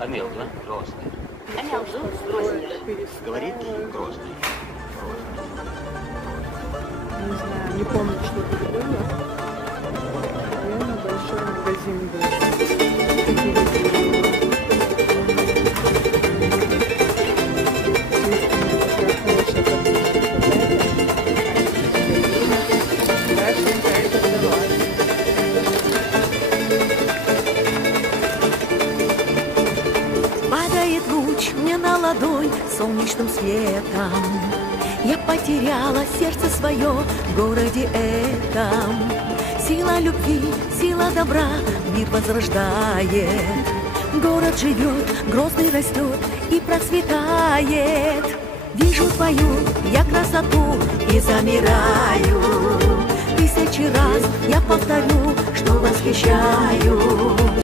Амел, да? Грозный. Амел, Грозный. Говорит Грозный. Не знаю, не помню, что это было. Наверное, большой магазин был. Падает луч мне на ладонь солнечным светом. Я потеряла сердце свое в городе этом. Сила любви, сила добра мир возрождает. Город живет, Грозный растет и процветает. Вижу твою я красоту и замираю. Тысячи раз я повторю, что восхищаю.